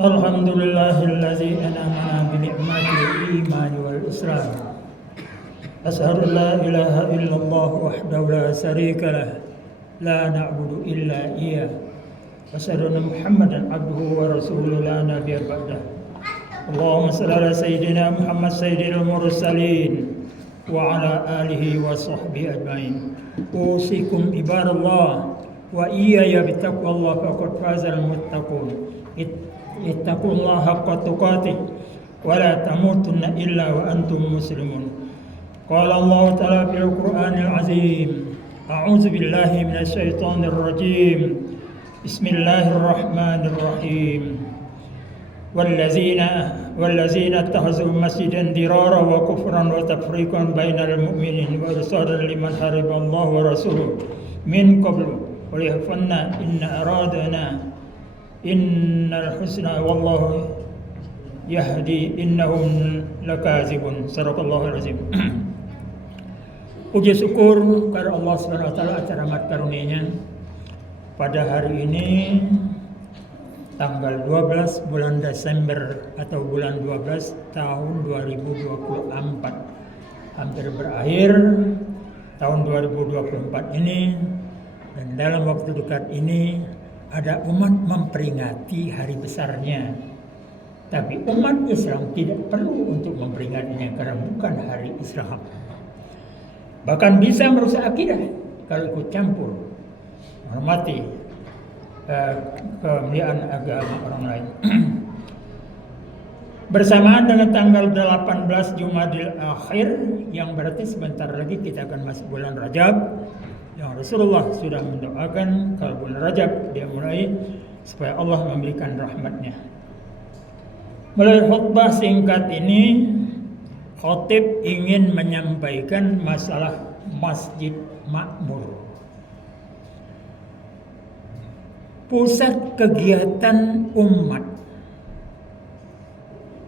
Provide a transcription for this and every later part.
Alhamdulillahilladzi an'amana bi ni'matil iman wal islam. Asyhadu an la ilaha illallah wahdahu la syarika lah, la na'budu illa iyyah. Asyhadu anna Muhammadan abduhu wa rasuluhu la nabiyya ba'dah. Allahumma shalli ala sayyidina Muhammad sayyidil mursalin wa ala alihi wa sahbihi ajmain. Usikum ibadallah wa iyaya bittaqwallah faqad fazal muttaqun. Ittaqullaha haqqa tuqatih wa la tamutunna illa wa antum muslimun. Qala Allah ta'ala fil Qur'anil azim. A'udzu billahi minasy syaithanir rajim. Bismillahirrahmanirrahim. والذين اتخذوا مسجدا ضرارا وكفرا وتفريقا بين المؤمنين وإرصادا لمن حارب الله ورسوله من قبل وليحلفن إن أرادنا إن الحسنى والله يهدي إنهم لكاذبون. Sadaqallahul azim. Puji syukur kepada Allah Subhanahu wa taala atas rahmat karunia-Nya. Pada hari ini tanggal 12 bulan Desember atau bulan 12 tahun 2024, hampir berakhir tahun 2024 ini, dan dalam waktu dekat ini ada umat memperingati hari besarnya. Tapi umat Islam tidak perlu untuk memperingatinya karena bukan hari Islam. Bahkan bisa merusak akidah kalau ikut campur menghormati kemuliaan agama orang lain. Bersamaan dengan tanggal 18 Jumadil Akhir, yang berarti sebentar lagi kita akan masuk bulan Rajab, yang Rasulullah sudah mendoakan kalau bulan Rajab dia mulai supaya Allah memberikan rahmatnya. Melalui khutbah singkat ini, khatib ingin menyampaikan masalah masjid makmur, pusat kegiatan umat.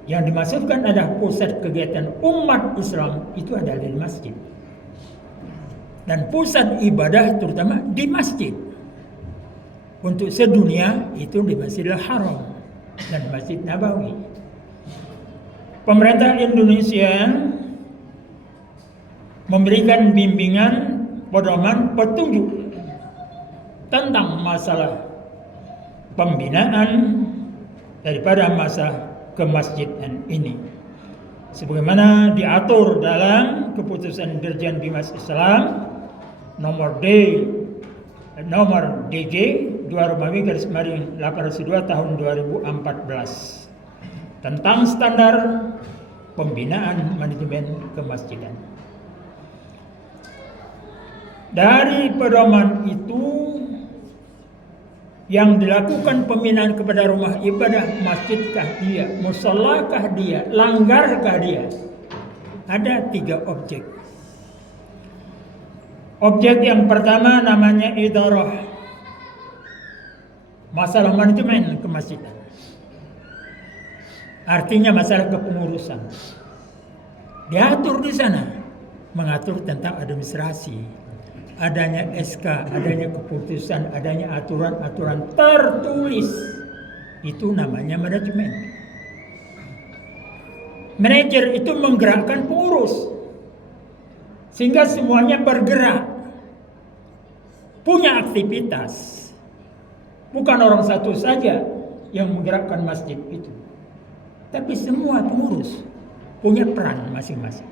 Yang dimaksudkan adalah pusat kegiatan umat Islam itu adalah di masjid. Dan pusat ibadah terutama di masjid. Untuk sedunia itu di Masjidil Haram dan Masjid Nabawi. Pemerintah Indonesia memberikan bimbingan, pedoman, petunjuk tentang masalah pembinaan daripada masa kemasjidan ini, sebagaimana diatur dalam keputusan Dirjen Bimas Islam nomor DG 2/802 tahun 2014 tentang standar pembinaan manajemen kemasjidan. Dari pedoman itu, yang dilakukan pembinaan kepada rumah ibadah, masjidkah dia, musallakah dia, langgarkah dia, ada 3 objek. Objek yang pertama namanya idarah, masalah manajemen kemasjidan, artinya masalah kepengurusan. Diatur di sana, mengatur tentang administrasi, adanya SK, adanya keputusan, adanya aturan-aturan tertulis. Itu namanya manajemen. Manajer itu menggerakkan pengurus sehingga semuanya bergerak, punya aktivitas. Bukan orang satu saja yang menggerakkan masjid itu, tapi semua pengurus punya peran masing-masing.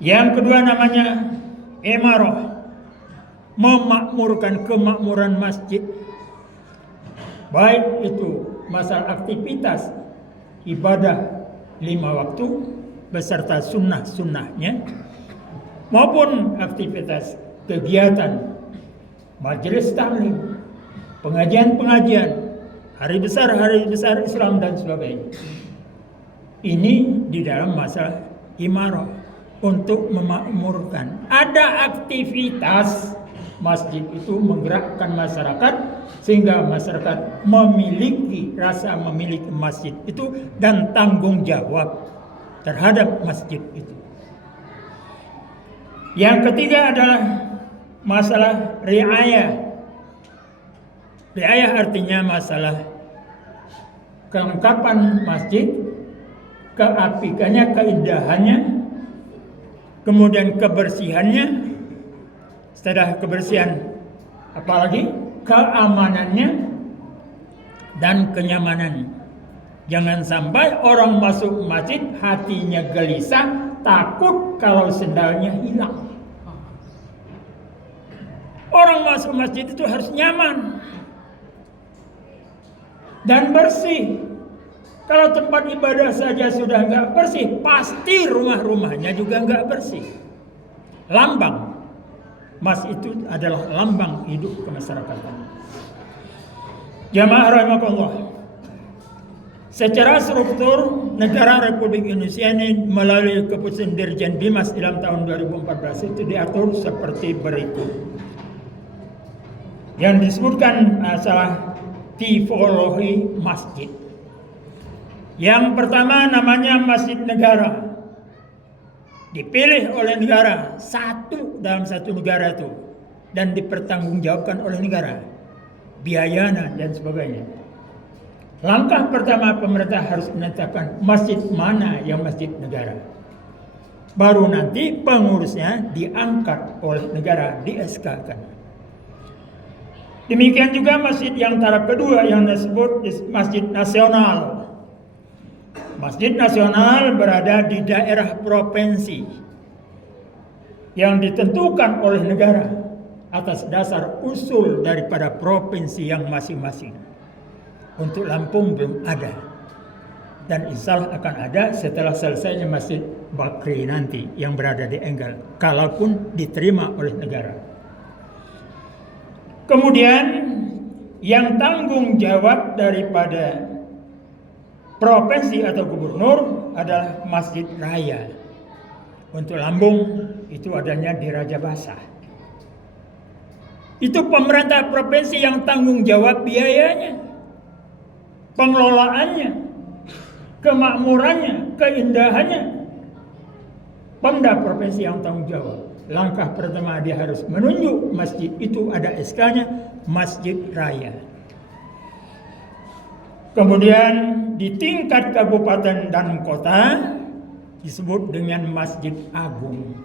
Yang kedua namanya imarah, memakmurkan kemakmuran masjid, baik itu masalah aktivitas ibadah 5 waktu beserta sunnah-sunnahnya, maupun aktivitas kegiatan majelis taklim, pengajian-pengajian, hari besar Islam dan sebagainya. Ini di dalam masalah imarah, untuk memakmurkan. Ada aktivitas masjid itu menggerakkan masyarakat sehingga masyarakat memiliki rasa memiliki masjid itu dan tanggung jawab terhadap masjid itu. Yang ketiga adalah masalah riayah. Riayah artinya masalah kelengkapan masjid, keapikannya, keindahannya, kemudian kebersihannya, setelah kebersihan apalagi keamanannya dan kenyamanannya. Jangan sampai orang masuk masjid hatinya gelisah, takut kalau sendalnya hilang. Orang masuk masjid itu harus nyaman dan bersih. Kalau tempat ibadah saja sudah nggak bersih, pasti rumah-rumahnya juga nggak bersih. Lambang masjid itu adalah lambang hidup kemasyarakatan. Jamaah rahimakumullah. Secara struktur, negara Republik Indonesia ini melalui keputusan Dirjen Bimas dalam tahun 2014 itu diatur seperti berikut. Yang disebutkan adalah tipologi masjid. Yang pertama namanya masjid negara. Dipilih oleh negara, satu dalam satu negara itu, dan dipertanggungjawabkan oleh negara, biayanya dan sebagainya. Langkah pertama pemerintah harus menetapkan masjid mana yang masjid negara. Baru nanti pengurusnya diangkat oleh negara, di SK-kan. Demikian juga masjid yang tahap kedua yang disebut masjid nasional. Masjid nasional berada di daerah provinsi yang ditentukan oleh negara atas dasar usul daripada provinsi yang masing-masing. Untuk Lampung belum ada, dan insya Allah akan ada setelah selesainya Masjid Bakri nanti yang berada di Enggal, kalaupun diterima oleh negara. Kemudian yang tanggung jawab daripada provinsi atau gubernur adalah Masjid Raya. Untuk Lampung itu adanya di Raja Basah. Itu pemerintah provinsi yang tanggung jawab biayanya, pengelolaannya, kemakmurannya, keindahannya. Pemda provinsi yang tanggung jawab. Langkah pertama dia harus menunjuk masjid itu ada SK-nya, Masjid Raya. Kemudian di tingkat kabupaten dan kota disebut dengan Masjid Agung.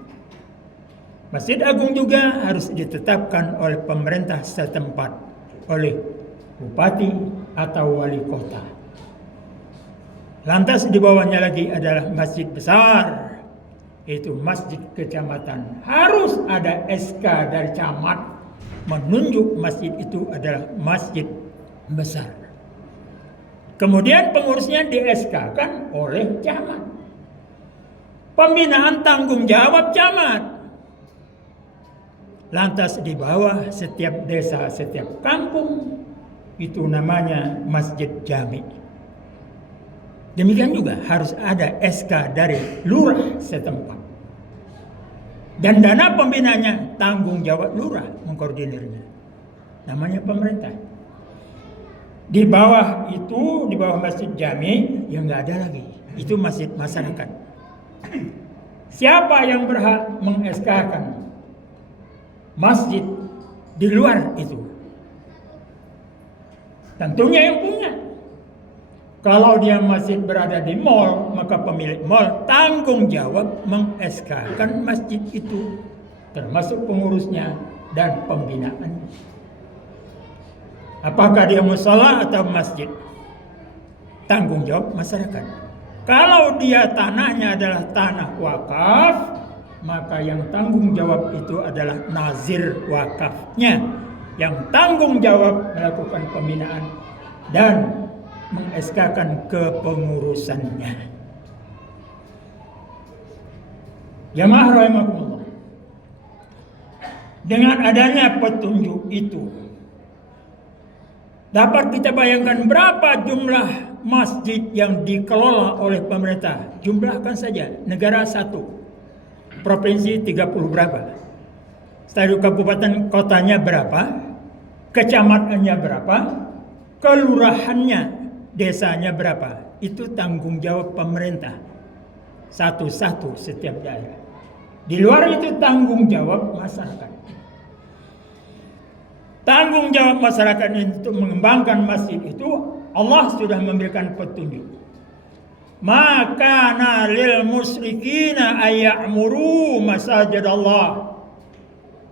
Masjid Agung juga harus ditetapkan oleh pemerintah setempat, oleh bupati atau wali kota. Lantas di bawahnya lagi adalah masjid besar, yaitu masjid kecamatan. Harus ada SK dari camat menunjuk masjid itu adalah masjid besar. Kemudian pengurusnya di SK-kan oleh camat. Pembinaan tanggung jawab camat. Lantas di bawah setiap desa, setiap kampung itu namanya masjid jami. Demikian juga harus ada SK dari lurah setempat. Dan dana pembinanya tanggung jawab lurah mengkoordinirnya. Namanya pemerintah. Di bawah itu, di bawah masjid jami yang nggak ada lagi. Itu masjid masyarakat. Siapa yang berhak meng-SK-kan masjid di luar itu? Tentunya yang punya. Kalau dia masjid berada di mal, maka pemilik mal tanggung jawab meng-SK-kan masjid itu, termasuk pengurusnya dan pembinaannya. Apakah dia mushola atau masjid? Tanggung jawab masyarakat. Kalau dia tanahnya adalah tanah wakaf, maka yang tanggung jawab itu adalah nazir wakafnya, yang tanggung jawab melakukan pembinaan dan meng-SK-kan kepengurusannya. Jamaah rahimakumullah. Dengan adanya petunjuk itu, dapat kita bayangkan berapa jumlah masjid yang dikelola oleh pemerintah. Jumlahkan saja, negara 1, provinsi 30 berapa, setelah kabupaten kotanya berapa, kecamatannya berapa, kelurahannya, desanya berapa. Itu tanggung jawab pemerintah satu-satu setiap daerah. Di luar itu tanggung jawab masyarakat. Tanggung jawab masyarakat untuk mengembangkan masjid itu Allah sudah memberikan petunjuk. Maka lil musyrikina ayya'muru masajid Allah.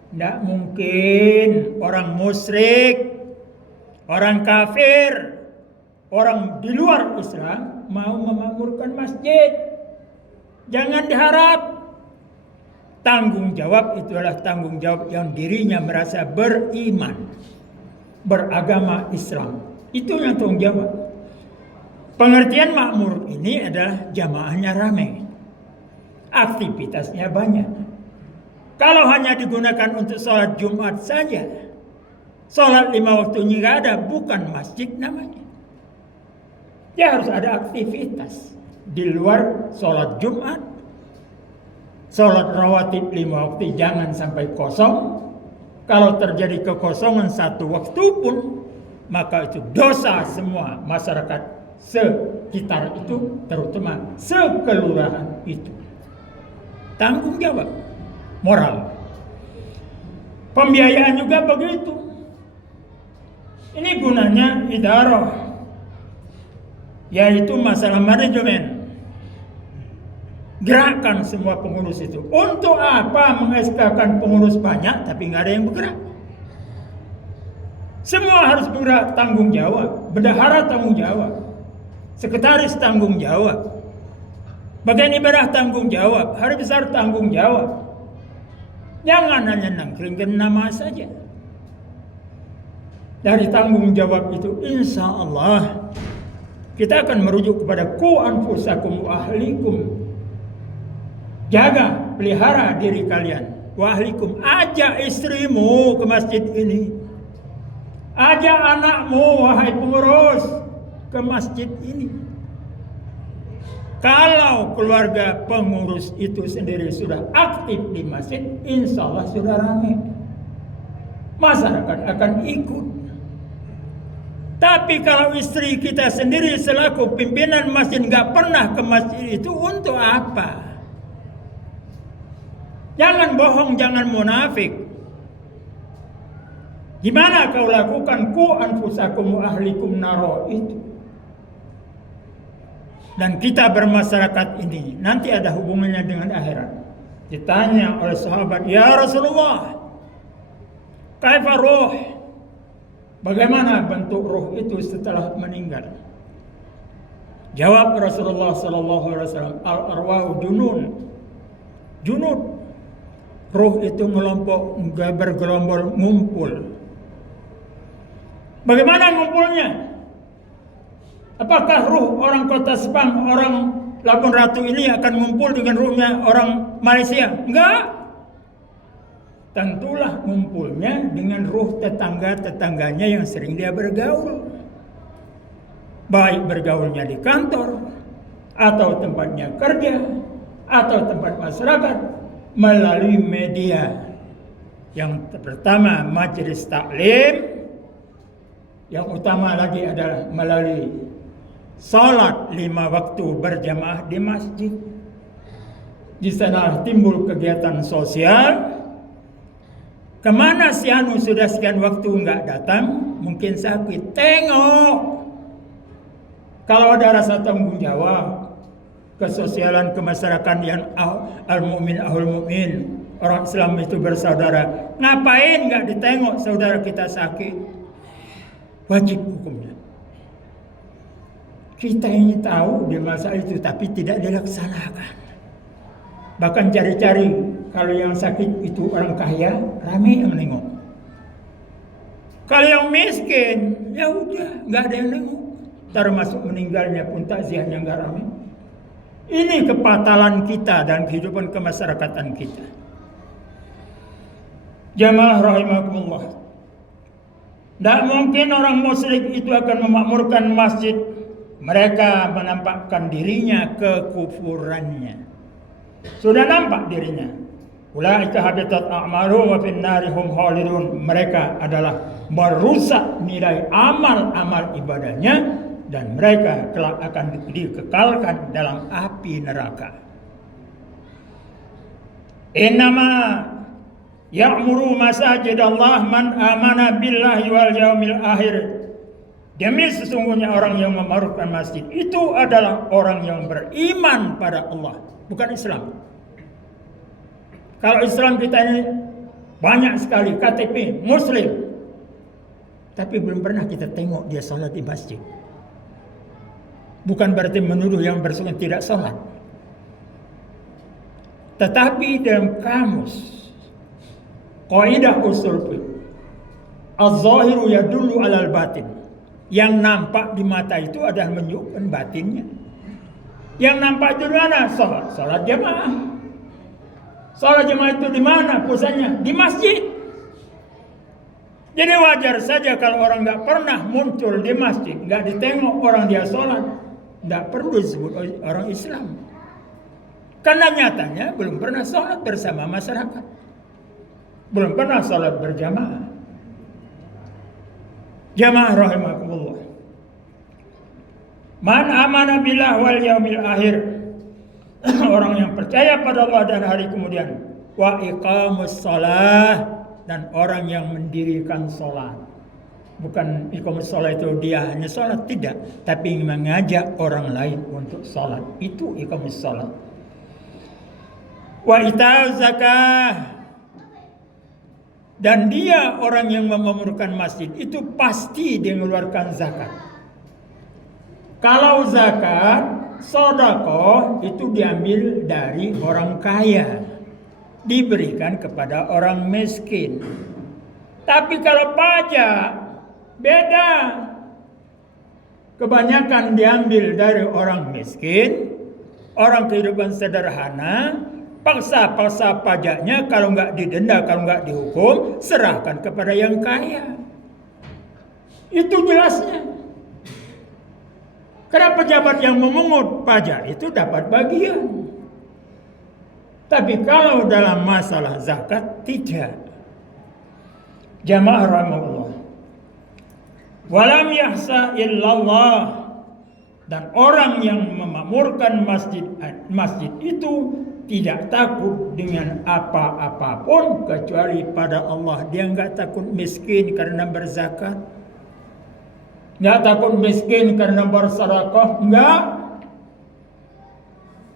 Tidak mungkin orang musyrik, orang kafir, orang di luar Islam mau memakmurkan masjid. Jangan diharap. Tanggung jawab itu adalah tanggung jawab yang dirinya merasa beriman, beragama Islam. Itu yang tanggung jawab. Pengertian makmur ini adalah jamaahnya ramai, aktivitasnya banyak. Kalau hanya digunakan untuk sholat Jumat saja, sholat 5 waktunya nggak ada, bukan masjid namanya. Dia harus ada aktivitas di luar sholat Jumat. Sholat rawatib 5 waktu jangan sampai kosong. Kalau terjadi kekosongan 1 waktu pun, maka itu dosa semua masyarakat sekitar itu, terutama sekelurahan itu. Tanggung jawab moral. Pembiayaan juga begitu. Ini gunanya idarah, yaitu masalah manajemen. Gerakkan semua pengurus itu. Untuk apa mengeskakan pengurus banyak tapi nggak ada yang bergerak? Semua harus bergerak, tanggung jawab. Bendahara tanggung jawab, sekretaris tanggung jawab, bagian ibadah tanggung jawab, hari besar tanggung jawab. Jangan hanya nangkringkan nama saja. Dari tanggung jawab itu insya Allah kita akan merujuk kepada ku anfusakum wa ahlikum. Jaga, pelihara diri kalian. Wa ahlikum, ajak istrimu ke masjid ini. Ajak anakmu, wahai pengurus, ke masjid ini. Kalau keluarga pengurus itu sendiri sudah aktif di masjid, insya Allah sudah ramai. Masyarakat akan ikut. Tapi kalau istri kita sendiri selaku pimpinan masjid nggak pernah ke masjid itu, untuk apa? Jangan bohong, jangan munafik. Gimana kau lakukan ku anfusakum wa ahlikum naro itu? Dan kita bermasyarakat ini nanti ada hubungannya dengan akhirat. Ditanya oleh sahabat, ya Rasulullah, kaifa ruh? Bagaimana bentuk ruh itu setelah meninggal? Jawab Rasulullah sallallahu alaihi wasallam, al arwahu junud. Ruh itu ngelompok, bergelombol, ngumpul. Bagaimana ngumpulnya? Apakah ruh orang kota Sepang, orang Labuan Ratu ini akan ngumpul dengan ruhnya orang Malaysia? Enggak. Tentulah ngumpulnya dengan ruh tetangga-tetangganya yang sering dia bergaul. Baik bergaulnya di kantor, atau tempatnya kerja, atau tempat masyarakat, melalui media. Yang pertama majelis taklim, yang utama lagi adalah melalui salat 5 waktu berjamaah di masjid. Di sana timbul kegiatan sosial. Kemana si anu sudah sekian waktu nggak datang, mungkin sakit, tengok. Kalau ada rasa tanggung jawab, kesosialan kemasyarakatan yang al-mu'min ahul mu'min, orang Islam itu bersaudara. Ngapain nggak ditengok saudara kita sakit? Wajib hukumnya. Kita ini tahu di masa itu tapi tidak dilaksanakan. Bahkan cari-cari kalau yang sakit itu orang kaya, ramai yang nengok. Kalau yang miskin, ya udah nggak ada yang nengok. Termasuk meninggalnya pun takziahnya nggak ramai. Ini kepatalan kita dan kehidupan kemasyarakatan kita. Jamaah rahimakumullah. Tidak mungkin orang musyrik itu akan memakmurkan masjid. Mereka menampakkan dirinya kekufurannya. Sudah nampak dirinya. Ulaika habitat a'maluhum wa fin narihum khalidun. Mereka adalah merusak nilai amal-amal ibadahnya. Dan mereka kelak akan dikekalkan dalam api neraka. Innama Ya'muru masajid Allah man amana billahi wal yaumil akhir. Demi sesungguhnya orang yang memarufkan masjid itu adalah orang yang beriman pada Allah, bukan Islam. Kalau Islam kita ini banyak sekali KTP Muslim, tapi belum pernah kita tengok dia sholat di masjid. Bukan berarti menuduh yang bersungguh tidak sholat. Tetapi dalam kamus kaidah usul fiqh, az-zahiru yadullu 'alal batin. Yang nampak di mata itu adalah menunjukkan batinnya. Yang nampak itu di mana? Salat jamaah. Salat jamaah itu di mana pusatnya? Di masjid. Jadi wajar saja kalau orang nggak pernah muncul di masjid, nggak ditengok orang dia sholat, nggak perlu disebut orang Islam. Karena nyatanya belum pernah sholat bersama masyarakat, belum pernah sholat berjamaah. Jamaah rahimakumullah. Man amana billah wal yaumil akhir. Orang yang percaya pada Allah dan hari kemudian. Wa iqamus shalah, dan orang yang mendirikan salat. Bukan iqamus shalah itu dia hanya salat, tidak, tapi mengajak orang lain untuk salat. Itu iqamus shalah. Wa ita'uz zakah, dan dia orang yang mememerlukan masjid itu pasti dia mengeluarkan zakat. Kalau zakat, sedekah itu diambil dari orang kaya, diberikan kepada orang miskin. Tapi kalau pajak beda. Kebanyakan diambil dari orang miskin, orang kehidupan sederhana. Paksa pajaknya, kalau nggak didenda, kalau nggak dihukum, serahkan kepada yang kaya. Itu jelasnya. Karena pejabat yang memungut pajak itu dapat bagian. Tapi kalau dalam masalah zakat, tidak. Jamaah rahimahullah. Walam yahsa illallah. Dan orang yang memakmurkan masjid itu tidak takut dengan apa-apapun kecuali pada Allah. Dia enggak takut miskin karena berzakat, enggak takut miskin karena bersedekah,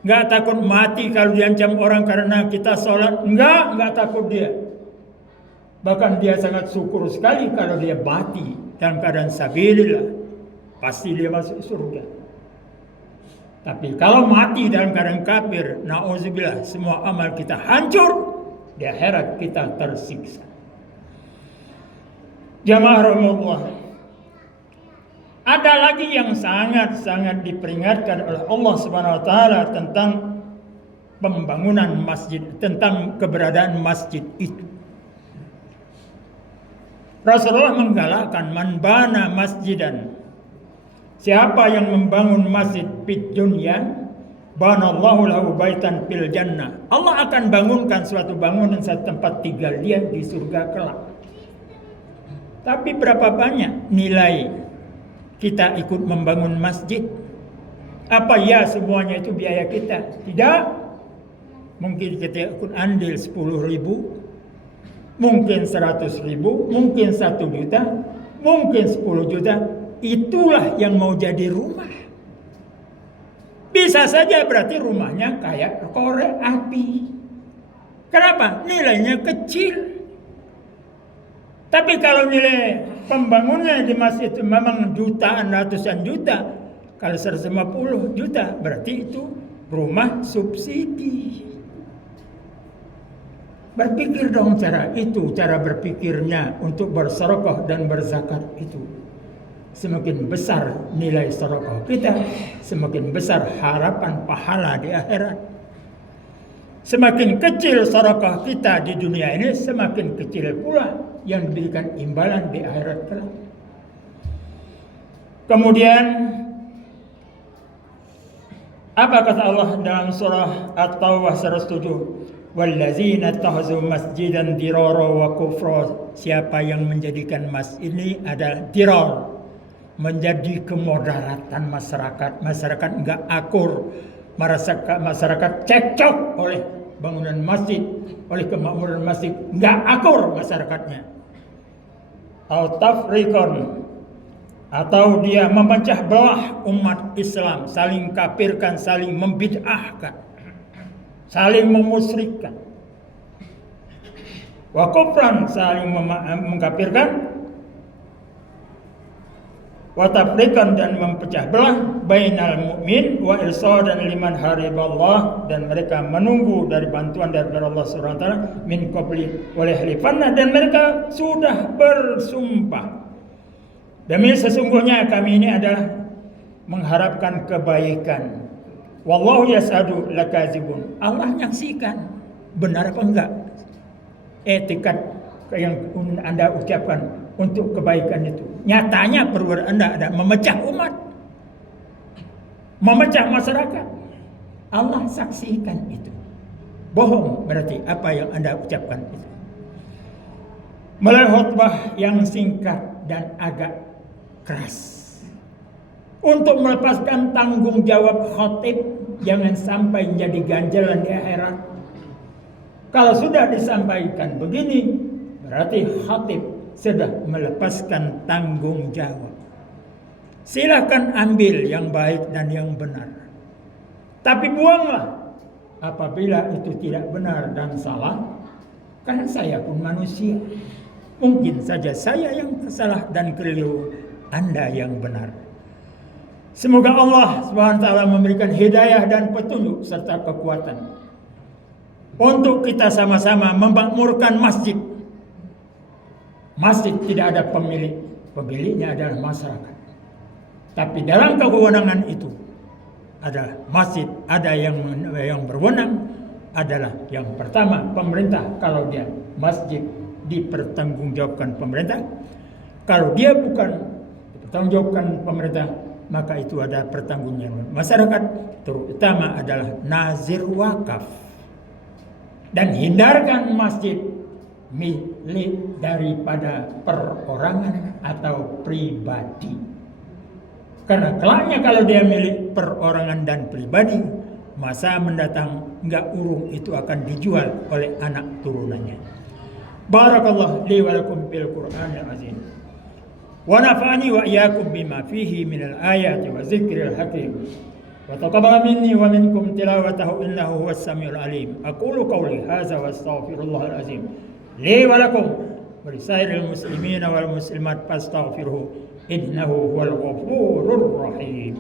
enggak takut mati kalau diancam orang karena kita sholat, enggak takut dia. Bahkan dia sangat syukur sekali kalau dia mati dalam keadaan sabilillah, pasti dia masuk surga. Tapi kalau mati dalam keadaan kafir, na'udzubillah, semua amal kita hancur, di akhirat kita tersiksa. Jamaah rahimahullah. Ada lagi yang sangat-sangat diperingatkan oleh Allah Subhanahu wa taala tentang pembangunan masjid, tentang keberadaan masjid itu. Rasulullah menggalakkan man bana masjidan. Siapa yang membangun masjid fid dunya, banallahu lahu baitan fil jannah. Allah akan bangunkan suatu bangunan, satu tempat tinggal dia di surga kelak. Tapi berapa banyak nilai kita ikut membangun masjid? Apa ya semuanya itu biaya kita? Tidak. Mungkin kita ikut andil 10.000, mungkin 100.000, mungkin 1 juta, mungkin 10 juta. Itulah yang mau jadi rumah. Bisa saja berarti rumahnya kayak korek api. Kenapa? Nilainya kecil. Tapi kalau nilai pembangunannya di masjid itu memang jutaan, ratusan juta, kalau 150 juta berarti itu rumah subsidi. Berpikir dong cara itu, cara berpikirnya untuk bersedekah dan berzakat itu. Semakin besar nilai sedekah kita, semakin besar harapan pahala di akhirat. Semakin kecil sedekah kita di dunia ini, semakin kecil pula yang diberikan imbalan di akhirat kelak. Kemudian apa kata Allah dalam surah At-Taubah 107? Wallazina tahazu masjidan dirara wa kufra. Siapa yang menjadikan masjid ini adalah dirar, menjadi kemudaratan masyarakat. Masyarakat enggak akur, masyarakat cekcok oleh bangunan masjid, oleh kemakmuran masjid nggak akur masyarakatnya, atau tafrikon, atau dia memecah belah umat Islam, saling kafirkan, saling membid'ahkan, saling memusyrikkan, wa kufran, saling mengkafirkan, wa tafriqan, dan mempecah belah, bainal mu'min wa irsadan liman hariballah, dan mereka menunggu dari bantuan dari Allah Subhanahu wa taala, min qabli wa halifanna, dan mereka sudah bersumpah, demi sesungguhnya kami ini adalah mengharapkan kebaikan. Wallahu yashhadu lakazibun, Allah nyaksikan benar apa enggak etikat yang Anda ucapkan untuk kebaikan itu. Nyatanya perbuatan Anda ada memecah umat, memecah masyarakat. Allah saksikan itu. Bohong berarti apa yang Anda ucapkan itu. Melalui khutbah yang singkat dan agak keras, untuk melepaskan tanggung jawab khatib, jangan sampai menjadi ganjalan di akhirat. Kalau sudah disampaikan begini, berarti khatib sudah melepaskan tanggung jawab. Silakan ambil yang baik dan yang benar, tapi buanglah apabila itu tidak benar dan salah. Karena saya pun manusia, mungkin saja saya yang salah dan keliru, Anda yang benar. Semoga Allah SWT memberikan hidayah dan petunjuk serta kekuatan untuk kita sama-sama memakmurkan masjid. Masjid tidak ada pemilik, pemiliknya adalah masyarakat. Tapi dalam kewenangan itu ada masjid, ada yang berwenang adalah yang pertama pemerintah. Kalau dia masjid dipertanggungjawabkan pemerintah, kalau dia bukan dipertanggungjawabkan pemerintah, maka itu ada pertanggungjawaban masyarakat, terutama adalah nazir wakaf. Dan hindarkan masjid milik daripada perorangan atau pribadi. Karena kelaknya kalau dia milik perorangan dan pribadi, masa mendatang enggak urung itu akan dijual oleh anak turunannya. Barakallahu li wa lakum fil Qur'anil azim. Wa nafa'ani wa iyyakum bima fihi minal ayati wa dzikril hakim. Wa taqabbal minni wa minkum tilawatahu innahu huwas samiul alim. Aqulu qawli hadza wa astaghfirullahal azim li wa lakum wa lisairil muslimina wal muslimat fastaghfiruhu innahu huwal ghafurur rahim.